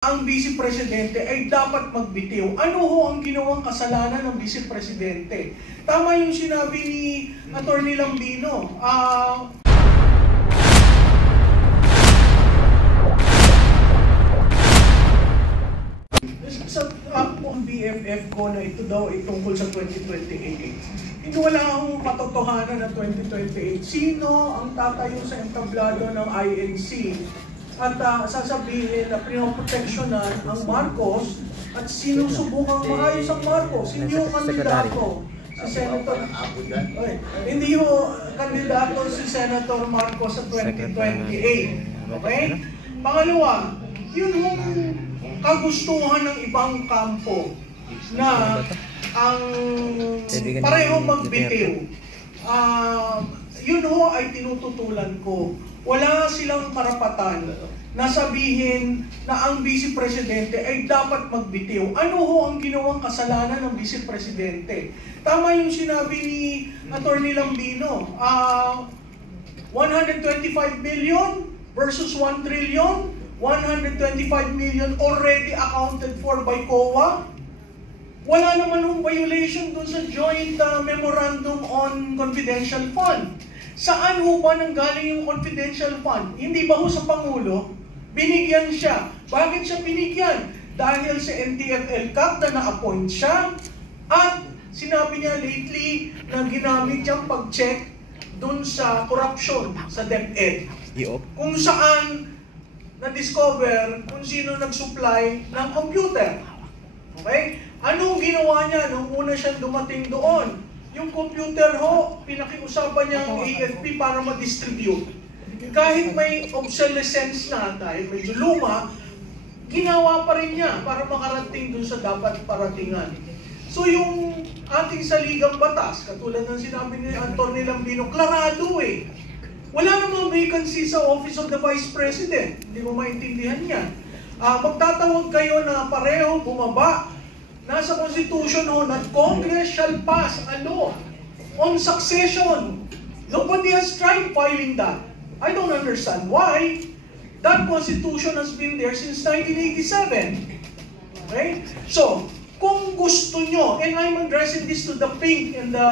ang Vice Presidente ay dapat magbitiw. Ano ho ang ginawang kasalanan ng Vice Presidente? Tama yung sinabi ni Atty. Lambino. Sa ang BFF ko na ito daw ay tungkol sa 2028. Hindi wala akong katotohanan na 2028. Sino ang tatayo sa entablado ng INC at sasabihin na pinoproteksyonan ang Marcos at sinong subukang maayos ang Marcos? Hindi yung kandidato si Senator hindi yung kandidato si Senator Marcos sa 2028. Okay? Pangalawa, yun yung kagustuhan ng ibang kampo na ang parehong magbitiw. Yun ho ay tinututulan ko. Wala silang karapatan na sabihin na ang Vice Presidente ay dapat magbitiw. Ano ho ang ginawang kasalanan ng Vice Presidente? Tama yung sinabi ni Atty. Lambino. 125 million versus 1 trillion. 125 million already accounted for by COA. Wala naman hong violation dun sa joint memorandum on confidential fund. Saan ho ba nanggaling yung confidential fund? Hindi ba ho sa Pangulo? Binigyan siya. Bakit siya binigyan? Dahil sa NTF-ELCAC na na-appoint siya at sinabi niya lately na ginamit niyang pag-check dun sa corruption sa DepEd. Kung saan na-discover kung sino nag-supply ng computer. Okay? Anong ginawa niya nung una siyang dumating doon? Yung computer ho, pinakiusapan niya ang AFP para ma-distribute. Kahit may obsolescence na dahil medyo luma, ginawa pa rin niya para makarating dun sa dapat paratingan. So yung ating saligang batas, katulad ng sinabi ni Atty. Lambino, klarado eh. Wala namang vacancy sa Office of the Vice President. Hindi mo maintindihan yan. Magtatawag kayo na pareho bumaba. Nasa Constitution ho, that Congress shall pass a law on succession. Nobody has tried filing that. I don't understand why. That Constitution has been there since 1987. Okay? So, kung gusto nyo, and I'm addressing this to the pink and the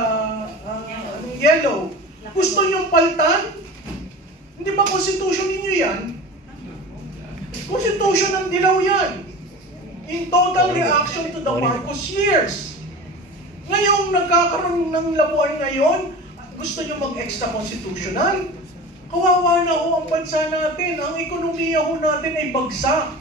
yellow, gusto nyo paltan? Hindi ba Constitution ninyo yan? Constitution ng dilaw yan. In total reaction to the Marcos years. Ngayong nagkakaroon ng labuan ngayon, gusto nyo mag-extra constitutional? Kawawa na ho ang bansa natin. Ang ekonomiya ho natin ay bagsak.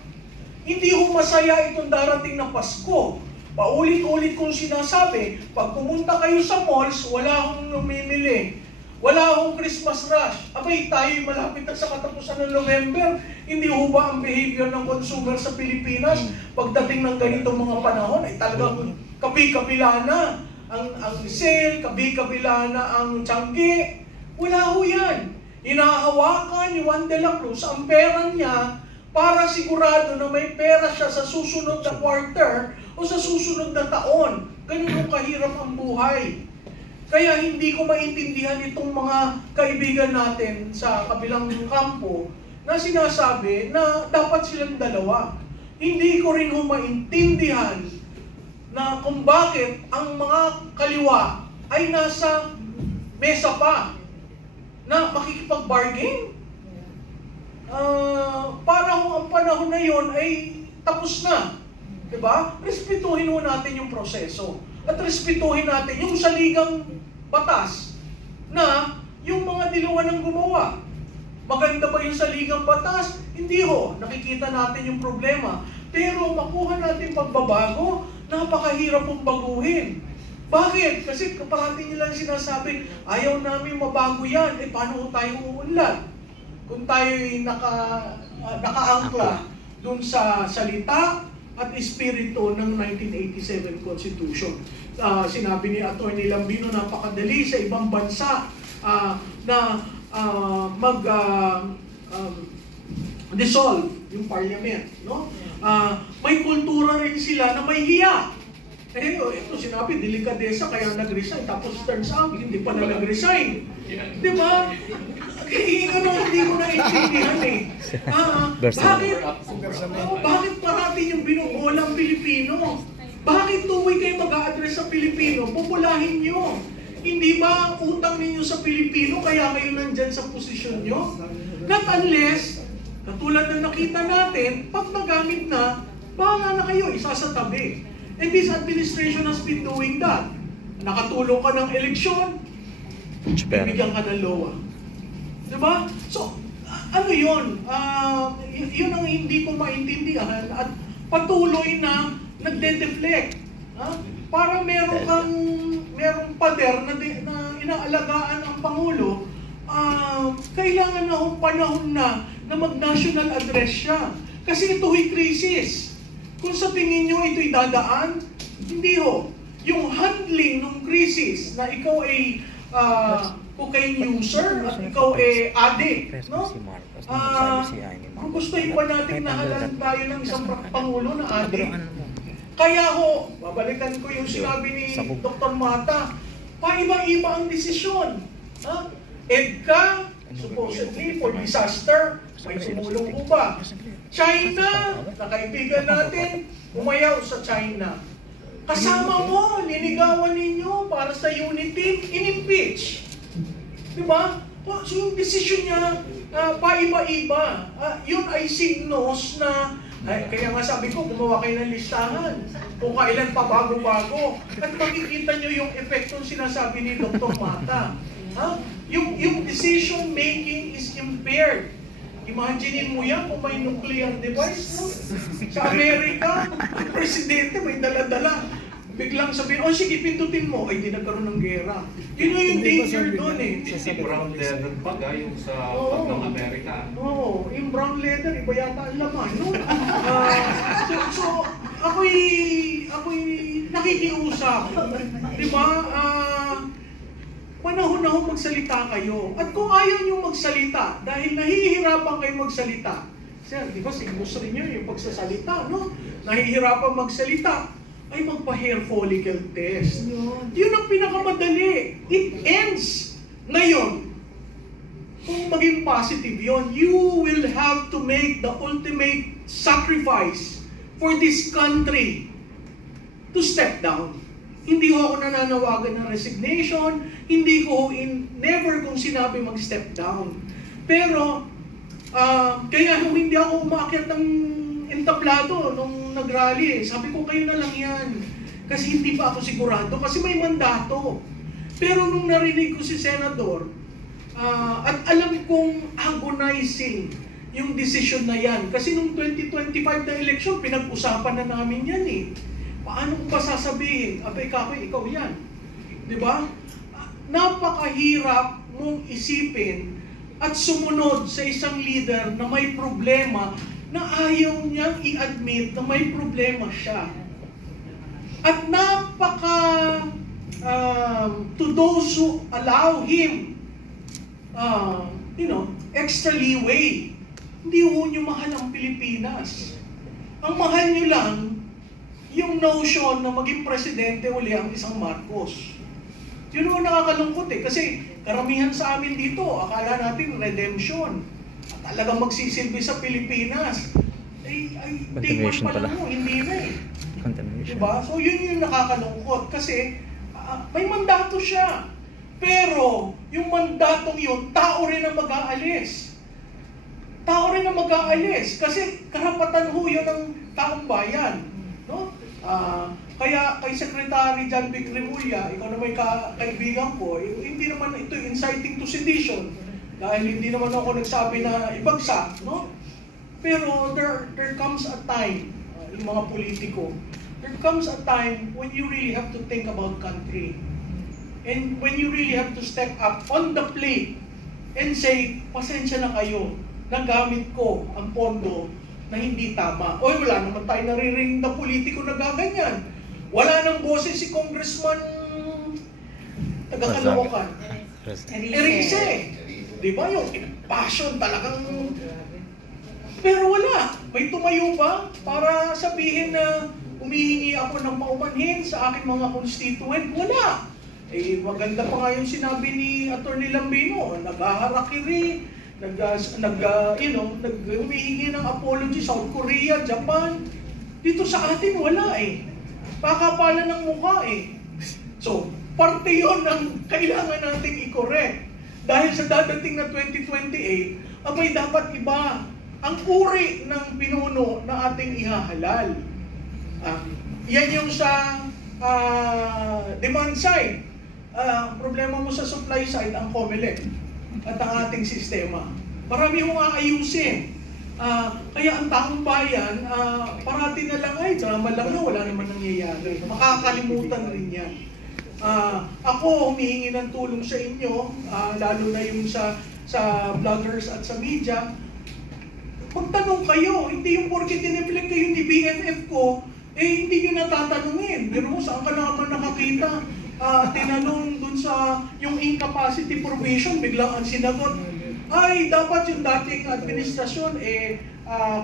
Hindi ho masaya itong darating na Pasko. Paulit-ulit kong sinasabi, pag pumunta kayo sa malls, wala hong namimili. Wala akong Christmas rush. Abay, tayo'y malapit na sa katapusan ng November. Hindi ho ba ang behavior ng consumer sa Pilipinas pagdating ng ganitong mga panahon ay talagang kabi-kabila na ang sale, kabi-kabila na ang tiyanggi. Wala ho yan. Inahawakan ni Juan de la Cruz ang pera niya para sigurado na may pera siya sa susunod na quarter o sa susunod na taon. Ganun kahirap ang buhay. Kaya hindi ko maintindihan itong mga kaibigan natin sa kabilang kampo na sinasabi na dapat silang dalawa. Hindi ko rin maintindihan na kung bakit ang mga kaliwa ay nasa mesa pa na makikipag-bargain. Parang ang panahon na yon ay tapos na. Diba? Respetuhin ho natin yung proseso. At respetuhin natin yung saligang batas na yung mga diluwan ng gumawa. Maganda ba yung saligang batas? Hindi ho. Nakikita natin yung problema. Pero makuha natin pagbabago, napakahirap pong baguhin. Bakit? Kasi parati nilang sinasabi, ayaw namin mabago yan. Eh, paano tayo uunlad? Kung tayo'y nakaangkla dun sa salita at espiritu ng 1987 Constitution. Sinabi ni Atty. Lambino, napakadali sa ibang bansa na mag-dissolve yung parliament. No? May kultura rin sila na may hiya. Ito sinabi, delikadesa, kaya nag-resign. Tapos turns out, hindi pa na nag-resign. Di ba? Hindi ko naintindihan eh. Bakit parati yung binubolang Pilipino? Bakit tuwing kayo mag-a-address sa Pilipino, populahin nyo? Hindi ba utang ninyo sa Pilipino kaya kayo nandyan sa posisyon nyo? Not unless, katulad na nakita natin, pag nagamit na, bahala na kayo, isa sa tabi. And this administration has been doing that. Nakatulong ka ng eleksyon, bibigyan ka ng LOA. Diba? So, ano yun? Yun ang hindi ko maintindihan at patuloy na nagde-deflect. Para merong pader na inaalagaan ang Pangulo, kailangan na panahon na mag-national address siya. Kasi ito'y crisis. Kung sa tingin nyo ito'y dadaan, hindi ho. Yung handling ng crisis na ikaw ay cocaine user at ikaw ay addict, no? Kung gustuhin pa natin nahalan tayo ng isang Pangulo na addict. Kaya ho, babalikan ko yung sinabi ni Dr. Mata, paiba-iba ang desisyon. EDCA, supposedly for disaster, may sumulong po ba? China, na kaibigan natin, umayaw sa China. Kasama mo, linigawan ninyo para sa unity, in-impeach. Diba? So yung decision niya, paiba-iba. Yun ay signos na, kaya nga sabi ko, gumawa kayo ng listahan. Kung kailan pa bago-bago. At makikita nyo yung epektong sinasabi ni Dr. Mata. Yung decision making is impaired. Imaginin mo yan kung may nuclear device, no? Sa Amerika, ang presidente may dala-dala. Biglang sabihin, sige, pindutin mo. Ay, di nagkaroon ng gera. Yun yung danger doon eh. Si brown leather bag, yung sa pag ng Amerika. Oo, yung brown leather, iba yata ang laman, no? So ako'y nakikiusap. Diba? Panahon na magsalita kayo. At kung ayaw nyo magsalita, dahil nahihirapan kayo magsalita, sir, di ba, sigus rin nyo yung pagsasalita, no? Nahihirapan magsalita, ay magpa-hair follicle test. Yun ang pinakamadali. It ends. Ngayon, kung maging positive yun, you will have to make the ultimate sacrifice for this country to step down. Hindi ko ako nananawagan ng resignation, hindi ko never kong sinabi mag-step down. Pero, kaya hindi ako umakyat ng entablado nung nag-rally. Sabi ko, kayo na lang yan. Kasi hindi pa ako sigurado, kasi may mandato. Pero nung narinig ko si Senador, at alam kong agonizing yung decision na yan. Kasi nung 2025 na election, pinag-usapan na namin yan eh. Paano ko ba sasabihin? Abay, Kakoy, ikaw yan. Diba? Napakahirap mong isipin at sumunod sa isang leader na may problema na ayaw niyang i-admit na may problema siya. At to those who allow him, extra leeway, hindi ho nyo mahal ang Pilipinas. Ang mahal nyo lang, yung notion na maging presidente uli ang isang Marcos. Yun ang nakakalungkot eh. Kasi karamihan sa amin dito, akala natin redemption. At talagang magsisilbi sa Pilipinas. Day one pa lang mo, hindi na eh. Diba? So yun yung nakakalungkot. Kasi may mandato siya. Pero yung mandatong yun, tao rin ang mag-aalis. Tao rin ang mag-aalis. Kasi karapatan ho yun ng taong bayan. No? Kaya kay Secretary John Vic Remulla, ikaw na may kaibigan ko, hindi naman ito inciting to sedition. Dahil hindi naman ako nagsabi na ibagsak, no? Pero there comes a time, yung mga politiko, there comes a time when you really have to think about country. And when you really have to step up on the plate and say, pasensya na kayo, nagamit ko ang pondo na hindi tama. Oy, wala naman tayo naririnig na politiko na gaganyan. Wala nang boses si Congressman taga-Caloocan. Erice. Di ba yung passion talagang... Pero wala. May tumayo ba para sabihin na humihingi ako ng paumanhin sa aking mga constituent? Wala. Eh, maganda pa nga yung sinabi ni Atty. Lambino, nag-harakiri, humihingi ng apology, South Korea, Japan. Dito sa atin, wala eh. Pakapalan ng mukha eh. So, parte yun ng kailangan nating i-correct. Dahil sa dadating na 2028, abay dapat iba ang uri ng pinuno na ating ihahalal. Yan yung sa demand side. Problema mo sa supply side, ang COMELEC at ang ating sistema. Marami hong aayusin. Kaya ang taong bayan, parati na lang ay drama lang na wala naman nangyayari. Makakalimutan rin yan. Ako humihingi ng tulong sa inyo, lalo na yung sa vloggers at sa media. Magtanong kayo, hindi yung porke tiniflect kayo ni BFF ko, eh hindi nyo natatanungin. Pero saan ka naman nakakita? Tinanong dun sa yung incapacity probation, biglang ang sinagot, ay dapat yung dating administrasyon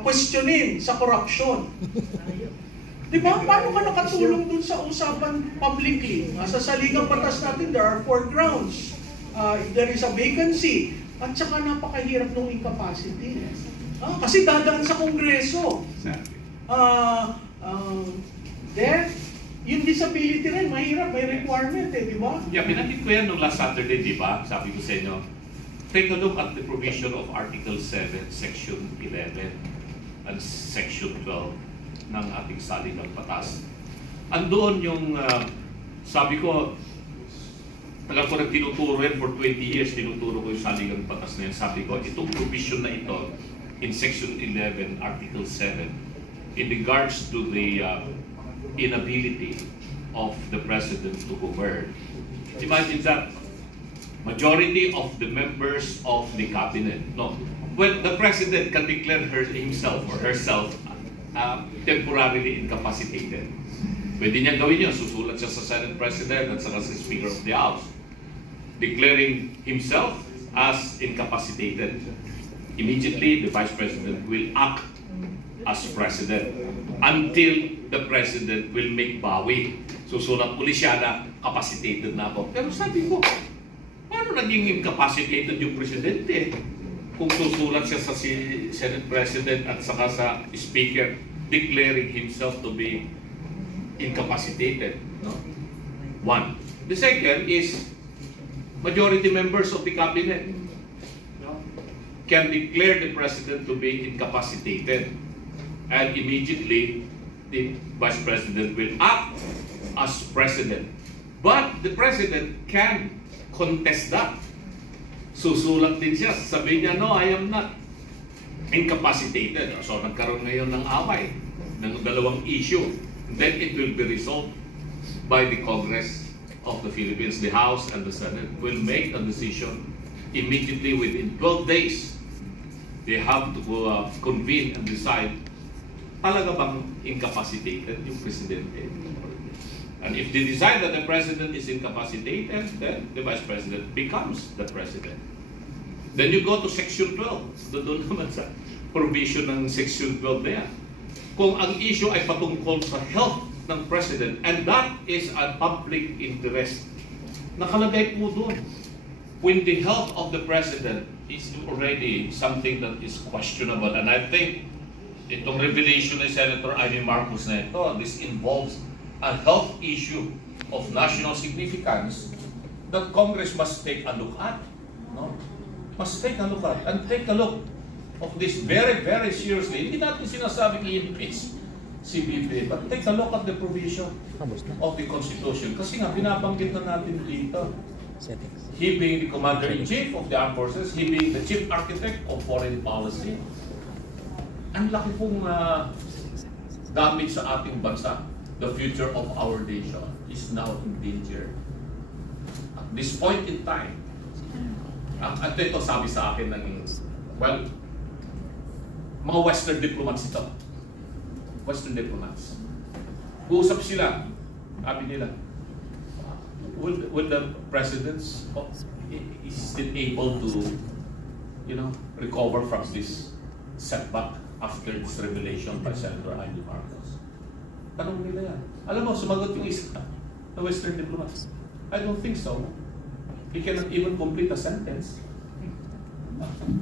questionin sa corruption. Diba? Paano ka nakatulong dun sa usapan publicly? Sa saligang batas natin, there are 4 grounds. If there is a vacancy, at saka napakahirap ng incapacity. Kasi dadaan sa Kongreso. Death, yung disability rin, mahirap, may requirement di ba? Yeah, pinakit ko yan nung last Saturday, di ba? Sabi ko sa inyo, take a look at the provision of Article 7, Section 11, and Section 12 ng ating saligang batas. Andoon yung, sabi ko, tagal ko tinuturo yan for 20 years, tinuturo ko yung saligang batas na yan. Sabi ko, itong provision na ito, in Section 11, Article 7, in regards to the inability of the President to govern. Imagine that, majority of the members of the cabinet, no, well, the President can declare himself or herself temporarily incapacitated. Pwede niyang gawin yun, susulat siya sa Senate President at saka sa Speaker of the House, declaring himself as incapacitated. Immediately, the Vice President will act as President until the President will make bawi. Susulat uli siya na capacitated na ako. Pero sabi ko, paano naging incapacitated yung Presidente? Kung susulat siya sa Senate President at saka sa Speaker declaring himself to be incapacitated. No? One. The second is majority members of the cabinet can declare the President to be incapacitated, and immediately the Vice President will act as President. But the President can contest that. Susulat din siya, sabihin niya, no, I am not incapacitated. So nagkaroon ngayon ng away, ng dalawang issue. Then it will be resolved by the Congress of the Philippines. The House and the Senate will make a decision immediately within 12 days. They have to convene and decide, talaga bang incapacitated yung Presidente? And if they decide that the President is incapacitated, then the Vice President becomes the President. Then you go to Section 12. Doon naman sa provision ng Section 12 na yan. Kung ang issue ay patungkol sa health ng President, and that is a public interest, nakalagay po doon. When the health of the President is already something that is questionable, and I think itong revelation ni Senator Amy Marcos na ito, this involves a health issue of national significance that Congress must take a look at. No? Must take a look at, and take a look of this very, very seriously. Hindi natin sinasabing i-impeach si BP, but take a look at the provision of the Constitution. Kasi nga, binabanggit na natin dito. He being the Commander-in-Chief of the Armed Forces, he being the Chief Architect of Foreign Policy. Ang laki pong damage sa ating bansa. The future of our nation is now in danger. At this point in time, at ito sabi sa akin ng, well, mga Western diplomats ito. Western diplomats. Uusap sila. Sabi nila, will the presidents is still able to, recover from this setback after this revelation by Senator Amy Marcos? Tanong nila yan. Alam mo, sumagot yung isa na Western diplomats. I don't think so. He cannot even complete a sentence.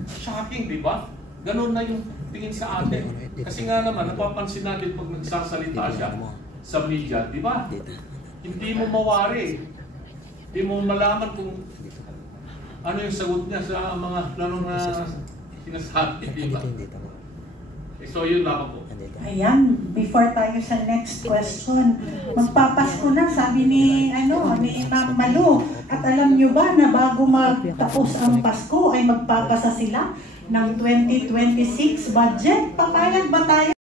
Shocking, di ba? Ganun na yung tingin sa atin. Kasi nga naman, napapansin natin pag nagsasalita siya sa media, di ba? Hindi mo mawari. Hindi mo malaman kung ano yung sagot niya sa mga larong na sinasabi, di ba? So yun lang po. Ayan, before tayo sa next question, magpapasko na, sabi ni Ma'am Malu. At alam nyo ba na bago magtapos ang Pasko ay magpapasa sila ng 2026 budget? Papayag ba tayo?